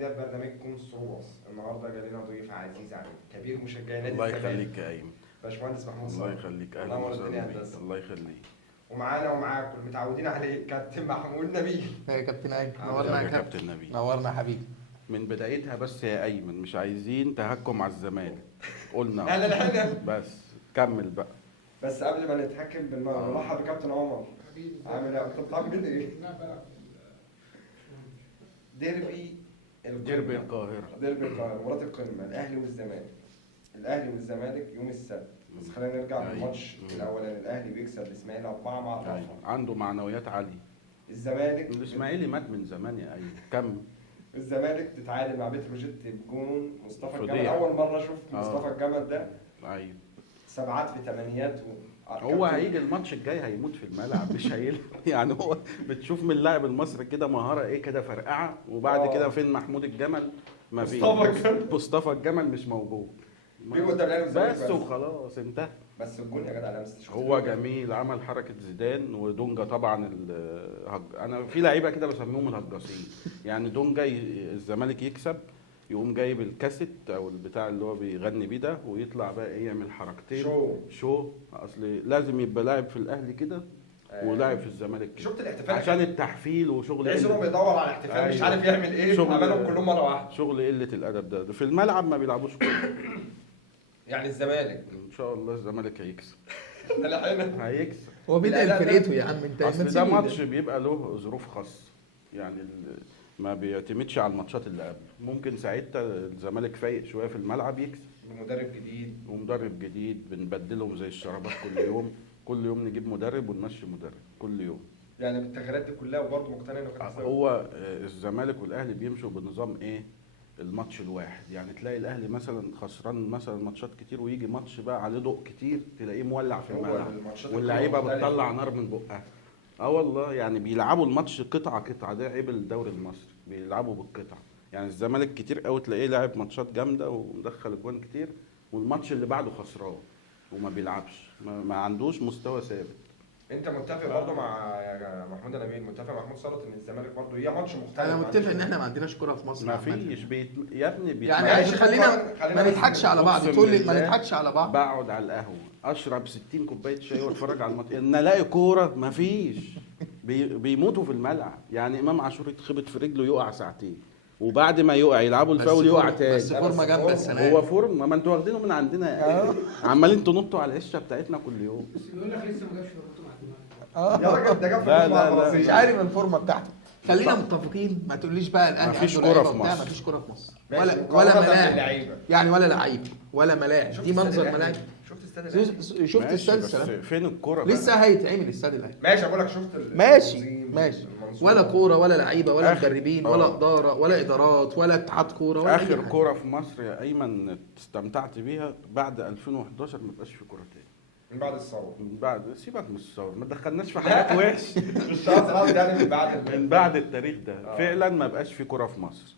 ده برنامجكم الصروص. النهارده جالنا ضيف عزيز علينا كبير مشجعي نادي الله الزمالك. يخليك يا ايمن. باشمهندس محمود الله صالح. يخليك، اهلا نور وسهلا الدنيا بيك. هندسه. الله يخليك. ومعانا ومعاكم متعودين عليه كابتن محمود نبيل. يا كابتن ايمن عامل نورنا إيه يا يا كابتن. كابتن نبيل. نورنا يا حبيبي. من بدايتها بس يا ايمن مش عايزين تهكم على الزمالك، قلنا لا لا لا بس كمل بقى. بس قبل ما نتحكم بالمرحب بكابتن عمر. عامل ايه؟ كنت بتعمل ايه؟ ديربي ديربي القاهرة. ديربي القاهرة، مباراة القمة، الأهلي والزمالك. الأهلي والزمالك يوم السبت، بس خلينا نرجع أيوة. للماتش الأولاني، الأهلي بيكسب الإسماعيلي 4 مع أيوة. الرفع. عنده معنويات عالية. الزمالك الاسماعيلي مات من زمان يا ايمن، كمل. الزمالك تتعادل مع بتروجيت بجون مصطفى الجمل. فضيحة. أول مرة أشوف مصطفى الجمل ده ايوه. 7 في 8. هو هيجي الماتش الجاي هيموت في الملعب مش هيلعب. يعني هو بتشوف من اللاعب المصري كده مهاره ايه كده فرقعه، وبعد كده فين محمود الجمل؟ ما فيش. مصطفى الجمل مش موجود. في قدام الأهلي والزمالك بس وخلاص انتهى. بس الجون يا جدع لمست. هو جميل، عمل حركه زيدان ودونجا طبعا. انا في لعيبه كده بسميهم الهجاصين. يعني دونجا الزمالك يكسب يقوم جايب الكاسيت او البتاع اللي هو بيغني بيه ده ويطلع بقى ايه يعمل حركتين شو اصل لازم يبقى لاعب في الاهلي كده ولاعب في الزمالك كده. شفت الاحتفال عشان التحفيل وشغل تحس انه بيدور على احتفال مش عارف يعمل ايه، عملهم كلهم مره واحده. شغل قله الادب ده في الملعب ما بيلعبوش كوره. يعني الزمالك ان شاء الله الزمالك هيكسب. هيكسب. هو بيدعي فرقته يا عم انت. اصل ده ماتش بيبقى له ظروف خاصه. يعني ما بيعتمدش على الماتشات اللي قبل. ممكن ساعتها الزمالك فايق شويه في الملعب يكسب. بمدرب جديد ومدرب جديد بنبدلهم زي الشرابات كل يوم. كل يوم نجيب مدرب ونمشي مدرب كل يوم. يعني بالتغييرات دي كلها وبرضه مقتنع انه كان هو الزمالك والاهلي بيمشوا بنظام ايه؟ الماتش الواحد. يعني تلاقي الاهلي مثلا خسران مثلا ماتشات كتير ويجي ماتش بقى عليه ضوء كتير تلاقيه مولع في الملعب واللعيبه بتطلع نار من بقها. والله يعني بيلعبوا الماتش قطعه قطعه. ده عيب الدوري المصري، بيلعبوا بالقطعه. يعني الزمالك كتير قوي تلاقيه لاعب ماتشات جامده ومدخل اجوان كتير والماتش اللي بعده خسران وما بيلعبش. ما عندوش مستوى ثابت. انت متفق برضه مع محمود نبيل، متفق مع محمود صالح ان الزمالك برضه هي ماتش مختلف؟ انا متفق ان احنا ما عندناش كوره في مصر. ما فيش يا ابني يعني خلينا ما نضحكش على بعض. تقول لي ما نضحكش على بعض. بقعد على القهوه اشرب 60 كوبايه شاي واتفرج على الماتش ان الاقي كوره ما فيش. بيموتوا في الملعب. يعني امام عاشور يتخبط في رجله يقع ساعتين وبعد ما يقع يلعبوا الفاول يقع تاني. بس فورمه جامده السنه. هو فورمه ما انتوا واخدينه من عندنا. عمالين تنطوا على العشه بتاعتنا كل يوم. بس بيقول لك لسه ما جابش فرقته مع يا راجل ده جاب لا مش عارف الفورمه بتاعته. خلينا متفقين. ما تقوليش بقى الاهلي مفيش عنده كورة لعيبة في وبتاع. مصر. مفيش كوره في مصر ولا ملاعب. يعني ولا لعيب ولا ملاعب. دي منظر ملاعب. شفت استاد الاهلي؟ شفت استاد بس السلام. فين الكوره لسه هيتعمل استاد الاهلي. ماشي بقول لك شفت ماشي ولا كوره ولا لعيبه ولا آخر- مدربين ولا اداره ولا ادارات ولا اتحاد كوره ولا اخر أي حاجة. كوره في مصر يا ايمن استمتعت بيها بعد 2011 ما بقاش في كوره تاني. من بعد الثوره. من بعد سيبك من الثوره ما دخلناش في حاجات وحش. مش قصدي يعني من بعد التاريخ ده فعلا ما بقاش في كوره في مصر.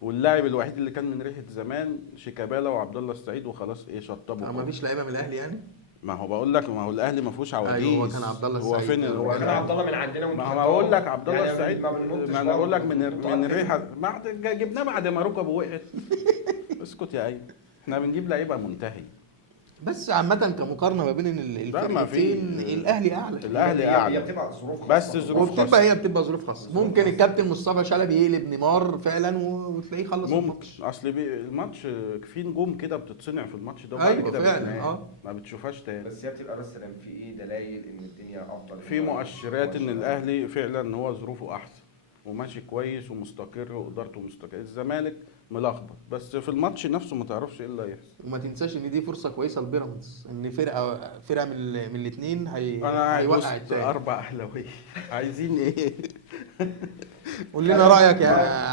واللاعب الوحيد اللي كان من ريحه زمان شيكابالا وعبد الله السعيد وخلاص ايه شطبوا. ما فيش لعيبه من الاهلي يعني. ما هو بقول لك ما هو الاهلي ما فيهوش عواجيز. أيوة هو كان عبد الله هو السعيد. فين هو كان عبد الله من عندنا ما هو بقول لك عبد الله السعيد. ما انا بقول لك من ريحه جبناه بعد ما ركبه وقعت. اسكت يا ايمن. احنا بنجيب لعيبه منتهي. بس عامة كمقارنة ما بين الفرقتين الأهلي أعلى. الأهلي أعلى. هي بتبقى ظروف خاصة. بس ظروف خاصة. بتبقى ظروف خاصة. ممكن الكابتن مصطفى شلبي يقلب نيمار فعلا وتلاقيه خلص الماتش. اصل الماتش في نجوم كده بتتصنع في الماتش ده. أيوة فعلا. ما بتشوفش تاني. بس هي بتبقى مثلا في ايه دلائل ان الدنيا افضل. في مؤشرات ان الاهلي فعلا هو ظروفه احسن وماشي كويس ومستقر وادارته مستقره. الزمالك ملخبط بس في الماتش نفسه ما تعرفش ايه اللي هيحصل. وما تنساش ان دي فرصه كويسه لبيراميدز ان فرقه من الاثنين انا هيوقع التاني. 4 اهلاويه عايزين ايه؟ قول لنا رايك يا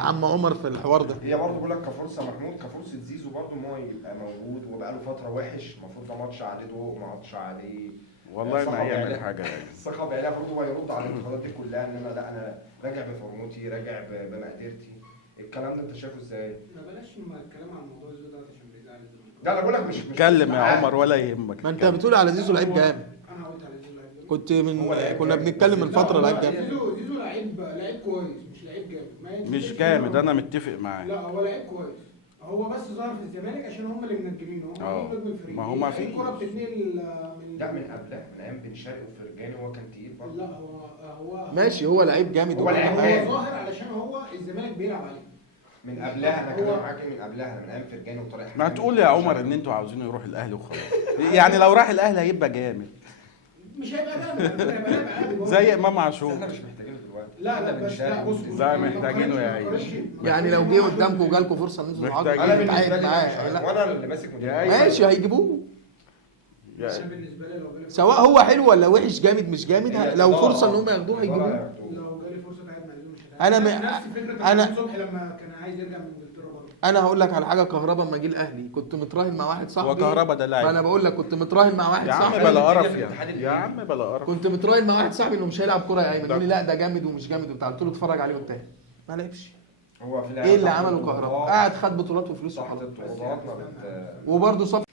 عم عمر في الحوار ده. هي برضه بقول لك كفرصه محمود كفرصه زيزو برضه ان هو يبقى موجود وبقى له فتره وحش. المفروض ده ماتش عليه ضوء ماتش عليه والله ما هيعمل حاجه. الثقه بعينها المفروض هو يرد على الانتقادات دي كلها ان انا لا انا راجع بفورمتي راجع بمقدرتي. الكلام ده انت شايفه ازاي؟ ما بلاش الكلام عن موضوع الزود ده عشان بيزعل الزمالك. لا انا بقول لك مش اتكلم يا عمر ولا يهمك. ما انت بتقول على زيزو لعيب جامد. انا قلت على زيزو لعيب جامد. كنا بنتكلم من فتره لعيب جامد. زيزو لعيب كويس مش لعيب جامد. مش جامد، انا متفق معاك. لا هو لعيب كويس، هو بس ظهر في الزمالك عشان هم اللي منجمينه، هم اه. نجم الفريق. ما هو ما في فيش. الكوره بتتنقل من لا من قبلها، من ايام بن شرقي وفرجاني هو كان تقيل برضه. لا هو ماشي، هو لعيب جامد هو وكل لعيب حاجة. جامد. هو ظاهر علشان هو الزمالك بيلعب عليه. من قبلها انا هو- كمان معاك، من قبلها من ايام فرجاني وطارق ما حامد تقول يا عمر ان انتوا عاوزينه يروح الاهلي وخلاص. يعني لو راح الاهلي هيبقى جامد مش هيبقى جامد، هيبقى لاعب عادي برضه. زي امام بس عاشور. احنا مش محتاجينه دلوقتي. لا حتى لا بن بس شرقي لا بص لا محتاجينه يا عيني. يعني لو جه قدامكم وجالكم فرصه ان انتوا محتاج. تقعدوا انا بالنسبه لي معاه، مش- لا. وانا اللي ماسك مدير. يا أيوة. ماشي هيجيبوه، انا بالنسبه لي لو جالي سواء هو حلو ولا وحش، جامد مش جامد، لو الإدارة- فرصه ان هم ياخدوه الإدارة هيجيبوه. هياخدوه. لو جالي فرصه قاعد مع مش أنا نفس فكره أنا- محمود صبحي لما كان عايز يرجع من انجلترا برضه. انا هقول لك على حاجه، كهربا لما جه الاهلي كنت متراهن مع واحد صاحبي. هو كهربا ده لاعب. ما انا بقول لك كنت متراهن مع واحد يا عم صاحبي. بلا قرف في يا الاتحاد يا عم بلا قرف. كنت متراهن مع واحد صاحبي انه مش هيلعب كوره يا ايمن، ده- يقول لي لا ده جامد ومش جامد وبتاع، قلت له اتفرج عليه وانتهى، ما لعبش. هو في ايه اللي عمله كهربا؟ قاعد خد بطولات وفلوس تحت وخلاص. الضغوطات ما بت وبرضه صف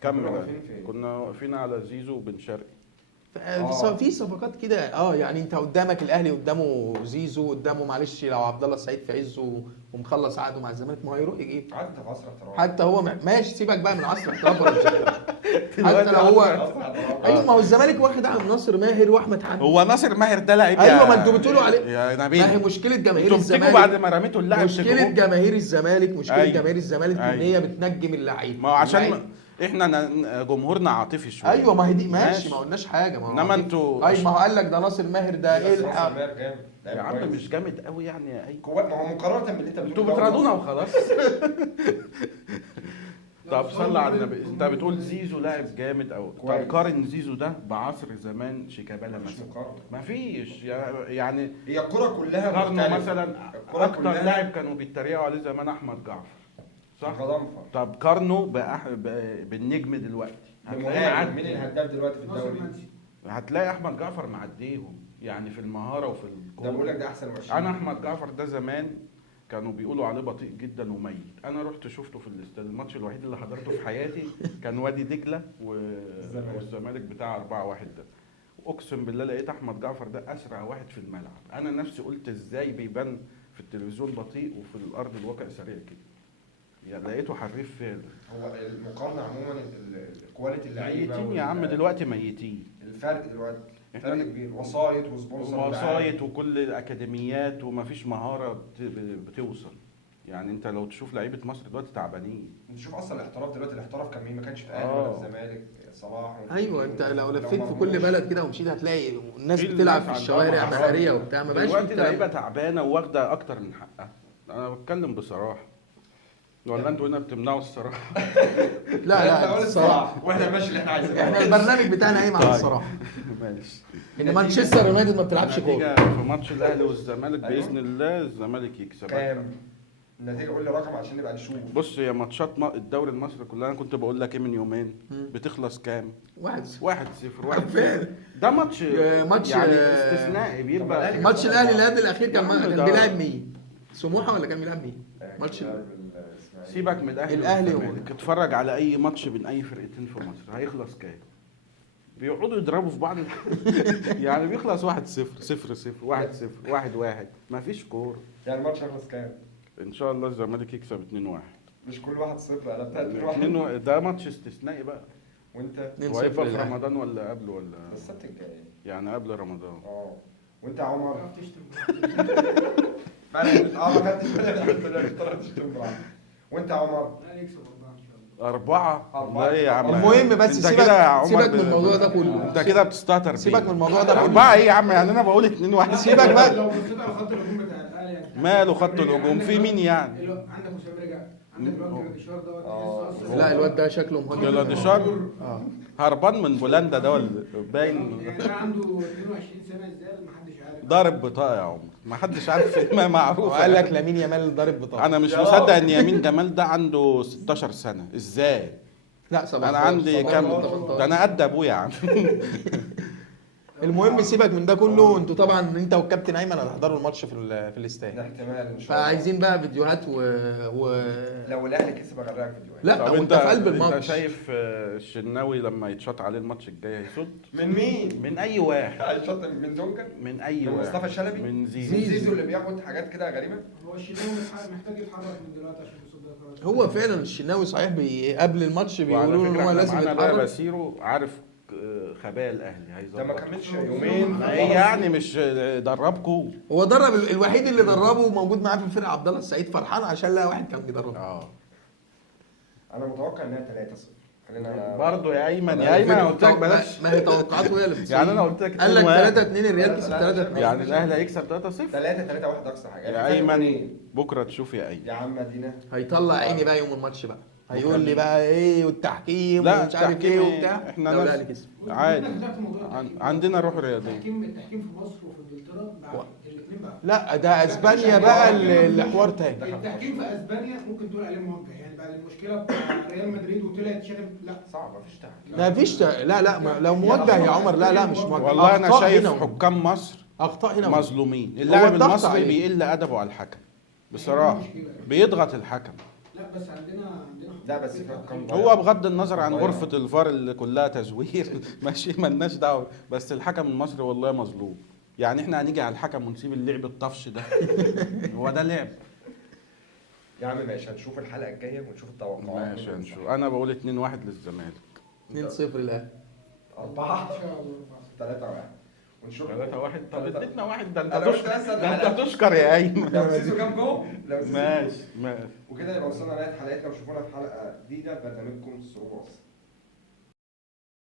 كمل. كنا واقفين فين؟ كنا واقفين على زيزو وبن شرقي. في صفقات كده يعني انت قدامك الاهلي، قدامه زيزو، قدامه معلش لو عبد الله السعيد في عزه ومخلص عقده مع الزمالك، ما هيروح يجيب. عدت في عصر احتراف. حتى هو ماشي، سيبك بقى من عصر احتراف ولا مش احتراف. حتى لو هو ايوه، ما هو الزمالك واخد عن ناصر ماهر واحمد حمدي. هو ناصر ماهر ده لعيب ايوه، ما انتوا بتقولوا عليه. يا ما هي نبيل. مشكله جماهير انتوا بتيجوا الزمالك، بعد ما رميتوا اللاعب مشكله تجيبوه. جماهير الزمالك، مشكله أيوة. جماهير الزمالك ان أيوة. هي بتنجم اللعيب. ما هو عشان اللعيب. احنا جمهورنا عاطفي شويه. ايوه، ما هي دي ماشي، ما قلناش حاجه، ما هو انما انتوا ايوه، ما هو قال لك ده ناصر ماهر ده ايه الحق. يا عم مش جامد قوي يعني يا اي. ما هو مقارنه باللي انت انتوا بتقوله ده بترادونا والله. وخلاص. طب صلى على النبي، انت بتقول زيزو لاعب جامد او طب كويس. قارن زيزو ده بعصر زمان شيكابالا مش مثلا. مقارنه. مفيش يعني هي الكرة كلها قارنوا مختلفة. مثلا الكرة اكتر كلها لاعب كانوا بيتريقوا عليه زمان احمد جعفر، صح؟ غضنفر. طب قارنه بالنجم دلوقتي هتلاقيه المهاجم معدي. مين الهداف دلوقتي في ناصر الدوري؟ منسي. هتلاقي احمد جعفر معديهم يعني في المهاره وفي ده بقول لك الكوره. ده احسن ماشين. انا احمد جعفر ده زمان كانوا بيقولوا عليه بطيء جدا وميت، انا رحت شفته في الاستاد، الماتش الوحيد اللي حضرته في حياتي كان وادي دجله والزمالك بتاع 4-1 ده. اقسم بالله لقيت احمد جعفر ده اسرع واحد في الملعب، انا نفسي قلت ازاي بيبان في التلفزيون بطيء وفي الارض الواقع سريع كده. يعني لقيته حريف فعلا. هو المقارنة عموما الكواليتي اللعيبة ميتين يا عم دلوقتي ميتين. الفرق دلوقتي فرق كبير، وسايط وسبونسر وسايط وكل الاكاديميات ومفيش مهاره بتوصل. يعني انت لو تشوف لعيبه مصر دلوقتي تعبانين. انت شوف اصلا الاحتراف دلوقتي، الاحتراف كان مين؟ ما كانش في الاهلي ولا في الزمالك، صلاح ايوه، انت لو لفيت في مرموش. كل بلد كده ومشيت هتلاقي الناس في بتلعب في الناس الشوارع عندها مهاريه مهارات. وبتاع، ما بقاش في دلوقتي الكلام لعيبه ده. تعبانه واخده اكتر من حقها. انا بتكلم بصراحه. ولا انتوا هنا بتمنعوا الصراحه؟ لا الصراحه واحنا ماشي اللي احنا عايزينه. احنا البرنامج بتاعنا قايم على الصراحه، ماشي. ان مانشستر يونايتد ما بتلعبش كوره. النتيجة في ماتش الاهلي والزمالك أيوة. باذن الله الزمالك يكسب. كام؟ النتيجة قول لي رقم عشان نبقى نشوف. بص يا ماتشات الدوري المصري كلها انا كنت بقول لك ايه من يومين بتخلص كام؟ 1-0. 1-0 فعلا. ده ماتش ماتش يعني استثنائي بيبقى. ماتش الاهلي اللي قبل الاخير يا عم كان ده- بيلعب مين؟ سموحه ولا كان بيلعب مين؟ ماتش سيبك من الاهلي الأهلي والزمالك، اتفرج على اي ماتش بين اي فرقتين في مصر هيخلص كام؟ بيقعدوا يضربوا في بعض يعني بيخلص 1-0 0-0 1-0 1-1 مفيش كوره. يعني الماتش هيخلص كام؟ ان شاء الله الزمالك يكسب 2-1. مش كل 1-0 انا بتاعت 2-1. 2 ده ماتش استثنائي بقى. وانت 2-0 وهيبقى في للأهلي. رمضان ولا قبله ولا السبت الجاي. يعني قبل رمضان. وانت يا عمر؟ تعرف تشتم. ما خدتش بالي تشتم براحتك. وانت يا عمر؟ لا يكسب 4 ان شاء الله. 4 لا يا عم. المهم بس انت سيبك كده يا عمر سيبك من الموضوع ده كله. انت كده بتستهتر بيه. سيبك من الموضوع ده كله. 4 ايه يا عم؟ يعني انا بقول 2-1. سيبك بقى. لو بصيت على خط الهجوم بتاع الاهلي يعني ماله خط الهجوم؟ في مين يعني؟ عندك وسام رجع، عندك الواد جراديشار دوت لسه لا الواد ده شكله مهاجم. جلاديشار هربان من بولندا ده ولا باين يعني ده عنده 22 سنه ازاي محدش عارف. ضارب بطاقه يا عمر، ما حدش عارف ما معروف. وقال لك لامين يامال ضارب بطاقه. انا مش مصدق ان يمين جمال ده عنده 16 سنه ازاي؟ لا 17. انا عندي 17 كام؟ 18. ده انا قد ابويا يا عم. المهم سيبك من ده كله، انتوا طبعا انت والكابتن ايمن هتحضروا الماتش في الاستاد، احتمال ان شاء الله. فعايزين بقى فيديوهات لو الاهلي كسب اغرقك فيديوهات. لا طب وانت في قلب انت الماتش. شايف الشناوي لما يتشاط عليه الماتش الجاي هيصد؟ من مين؟ من اي واحد، هيشط من دونجا؟ من اي من واحد، مصطفى شلبي؟ من زيزو. زيزو اللي بياخد حاجات كده غريبه. هو الشناوي محتاج يتحرك من دلوقتي عشان يصد. هو فعلا الشناوي صحيح قبل الماتش بيقولوا له ان هو لازم معانا بقى يتحرك. بسيرو عارف خبايا الاهلي ده هيظبط. ما كملش يومين. ما هي يعني مش دربكم. هو درب الوحيد اللي دربه موجود معاه في الفرقه عبد الله السعيد، فرحان عشان لقى واحد كان بيدربه. انا متوقع انها 3-0. خلينا برضه يا ايمن انا قلت لك بلاش. ما هي توقعاته هي اللي بتصير. يعني انا قلت لك قال لك 3-2 الريال لا، كسب لا، 3-2. يعني الاهلي هيكسب 3-0. 3-1 اقصى حاجه. يا ايمن بكره تشوف يا ايمن. يا عم ادينا. هيطلع عيني بقى يوم الماتش بقى، هيقول لي بقى ايه والتحكيم لا، ومش عارف التحكيم ايه إيه؟ وبتاع. إحنا لو ناس- الاهلي كسب. عادي. عادي. عندنا روح رياضيه. التحكيم في مصر وفي انجلترا بقى الاثنين بقى. لا ده اسبانيا بقى اللي حوار تاني. التحكيم في اسبانيا ممكن تقول عليه موجه، يعني بعد المشكله بتاع ريال مدريد وطلعت شتم. لا صعب مفيش تحكيم. ما فيش لا لو موجه يا عمر لا مش موجه. والله انا أخطاء شايف هنا حكام مصر اخطاء هنا مظلومين. اللاعب الضغط المصري عليه. بيقل ادبه على الحكم بصراحه، بيضغط الحكم. لا بس عندنا لا بس في حكام هو بغض النظر عن غرفه الفار اللي كلها تزوير ماشي مالناش دعوه، بس الحكم المصري والله مظلوم. يعني احنا هنيجي على الحكم ونسيب اللعب الطفش ده؟ هو ده لعب؟ يا عم ماشي، هنشوف الحلقه الجايه ونشوف التوقعات. ماشي هنشوف. انا بقول 2-1 للزمالك. 2-0 الاهلي. 4 ان شاء الله 3-1 ونشوف 3-1. طب اديتنا واحد، ده أنا انت قلت تشكر، أسد ده على- انت تشكر يا ايمن. لو زيزو جاب جول. لو زيزو ماشي ماشي. وكده يبقى وصلنا لنهايه حلقتنا، وشوفونا في حلقه جديده برنامجكم الصعوبات.